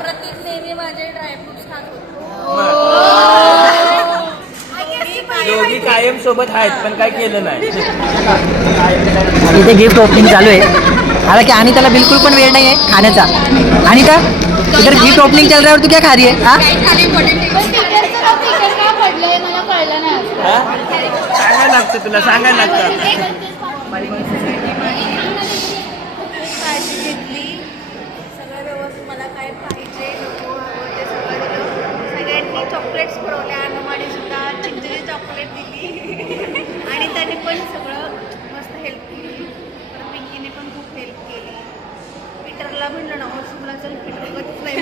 प्रतीक नेहमी माझे ड्रायफ्रुट्स खात होते. दोघी कायम सोबत आहेत पण काय केलं नाही. इथे गिफ्ट ओपनिंग चालू आहे. हालांकि अनिताला बिल्कुल पण वेळ नाही आहे खाण्याचा. अनिता इधर गिफ्ट ओपनिंग चल रहा है और तू क्या खा रही है? हाँ सांगायला लागतं तुला, सांगायला लागतं. काळजी घेतली, सगळं व्यवस्थित मला काय पाहिजे नको हवं ते सगळं दिलं. सगळ्यांनी चॉकलेट्स पुरवल्या, अनुमाने सुद्धा चिंचेची चॉकलेट दिली आणि त्याने पण सगळं मस्त हेल्प केली. परत पिंकीने पण खूप हेल्प केली. पीटरला म्हणलं ना वॉशरूमला चल, पीटर कधीच नाही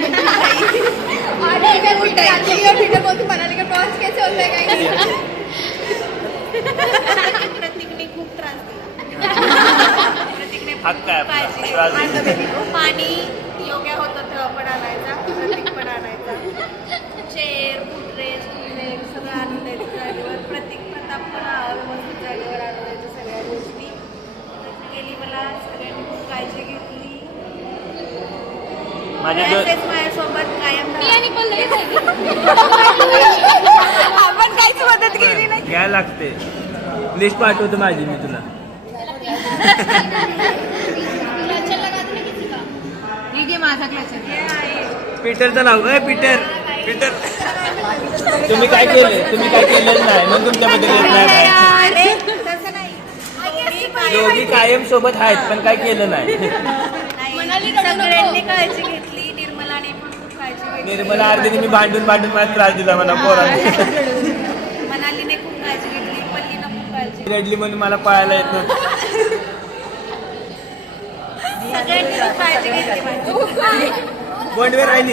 प्रतीकने खूप त्रास दिला. प्रतीकने हक्क आहे आपला. काळजी पाणी योग्य होतं तेव्हा पण आणायचा, प्रतीक पण आणायचा. चेअर फुटरेस सगळं आणून द्यायचं जागेवर. प्रतीक प्रताप पण व्यवस्थित जागेवर आणून द्यायचं सगळ्या गोष्टी. गेली मला सगळ्यांनी खूप काळजी घेतली. माझ्यासोबत कायम आपण काहीच मदत केली नाही. घ्यायला लागते. लिस्ट पाठवतो माझी मी तुला. पीटरचं नाव काय? पीटर तुम्ही काय केलं? तुम्ही काय केलंच नाही म्हणून तुमच्याबद्दल येत नाही. दोघी कायम सोबत आहेत पण काय केलं नाही. सगळ्यांनी काळजी घेतली. निर्मलाने पण खूप काळजी घेतली. निर्मला अर्धीने मी भांडून मला त्रास दिला मला पोरांनी. मनालीने खूप काळजी घेतली. पल्लीनं खूप काळजी रडली म्हणून मला पळायला येत नव्हतं. सगळ्यांनी खूप काळजी घेतली माझी. बोंडवे राहिली.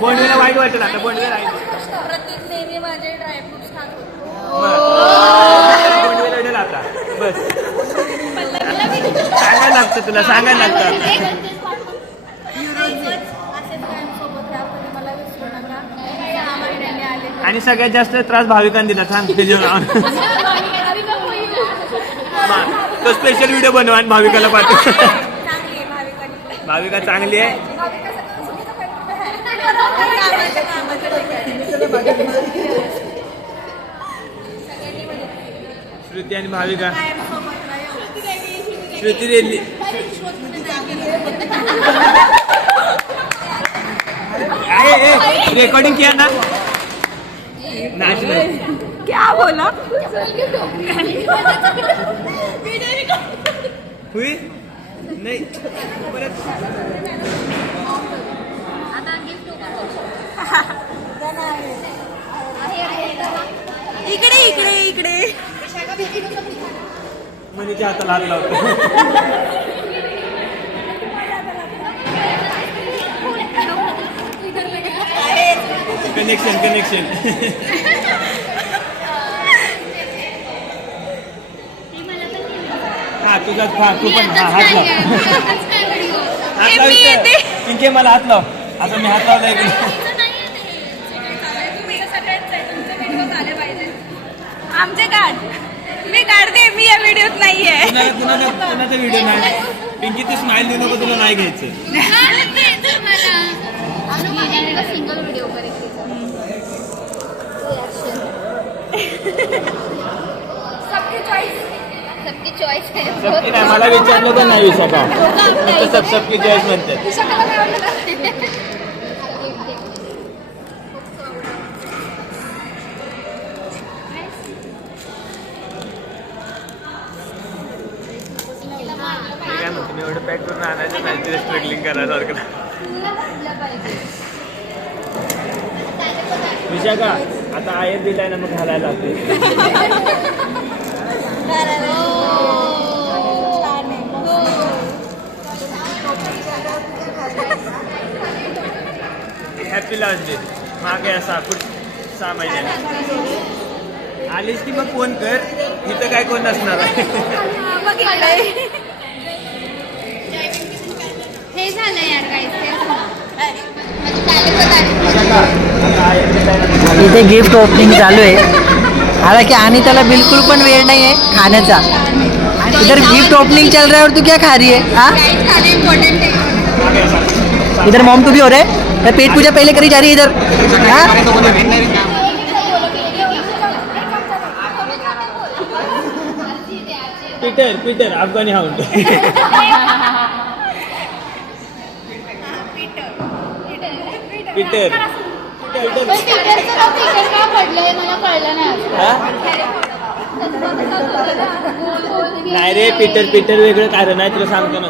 बोंडवेला वाईट वाटेल आता. बोंडवे राहिली. प्रतीक नेहमी माझे ड्रायफ्रुट्स खात होते. बोंडवे रडेल आता. बस सांगायला लागतं तुला, सांगायला लागतं. असेच कायमसोबत राहा, कधी मला विसरू नका. 6 महिन्यांनी आले. आणि सगळ्यात जास्त त्रास भाविकांनी दिला. सांग ते जेवण. तो स्पेशल व्हिडिओ बनवा आणि भाविकाला पाठव. चांगली आहे भाविकांनी. भाविका चांगली आहे. श्रुती आणि भाविका. श्रुती रेल्ली. रेकॉर्डिंग किया ना? नाच क्या बोला? हुई नाही परत. इकडे मनीच्या हाताला हात लावतो. कनेक्शन हा तुझाच तू पण हात लाव. हात लाव. पिंके मला हात लाव. आता मी हात लावलाय की आमचे काढ. मी काढते. मी या व्हिडिओत नाहीये. कुणाचा व्हिडिओ नाही. पिंकी तू स्माइल देऊ नको. तुला नाही घ्यायचं. सिंगल व्हिडिओ सबकी चॉईस है. सबकी नाही. मला विचारलं तर नाही विशाखा. सबकी चॉईस म्हणते. काय म्हणतो मी एवढं पॅक करून आणायचं नाही. तिथे स्ट्रगलिंग करायसारखं. विशाखा आता आयर दिलाय ना मग घालायला लागते. Happy last day. मागे असा 6 महिन्याने आलीस की मग फोन कर. इथं काय कोण नसणार आहे. हे झालं यार इथे गिफ्ट ओपनिंग चालू आहे. हालांकि अनिताला बिल्कुल पण वेळ नाही आहे खाण्याचा. इधर गिफ्ट ओपनिंग चल रहा है और तू क्या खा रही है? हाँ इधर मॉम टू भी हो रहा है, तो पेट पूजा पहले करी जा रही है इधर। हाँ पीटर अफगाणी हाऊंड. पीटर पीटरचं नाव पीटर का पडलंय मला कळलं नाही हा? नाही रे, पीटर वेगळं कारण आहे, तुला सांगतो ना.